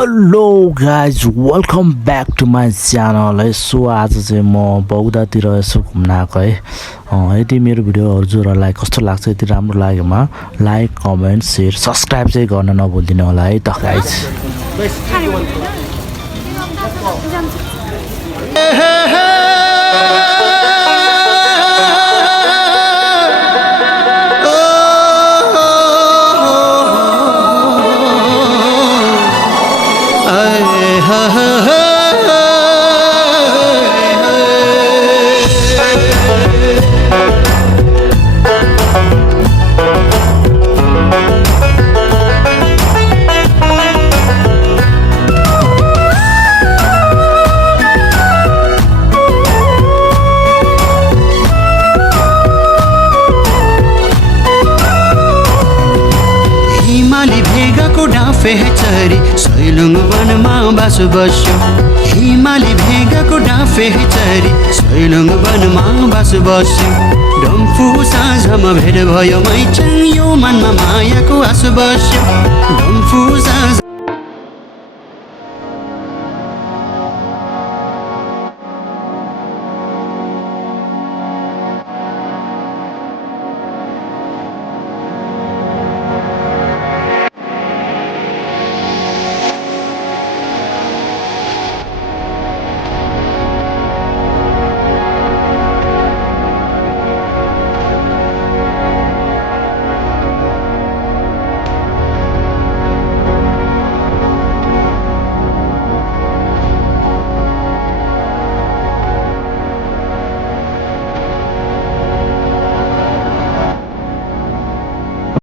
Hello guys welcome back to my channel है। So आज चाहिँ म बौद्धातिर यसो घुम्न आएको है। यदि मेरो भिडियोहरू हजुरहरूलाई कस्तो लाग्छ, यति राम्रो लागेमा लाइक कमेन्ट सेयर सब्सक्राइब चाहिँ गर्न नभुलिदिनु होला है त गाइज। हिमाली भेगाको डाँफे चरी सैलुङ वनमा बास बस्यो। हिमाली भेगाको डाँफे चरी सैलुङ वनमा बास बस्यो। डम्फु साँझमा भेट भयो मैचङ यो मनमा मायाको आस बस्यो। डम्फु साँझ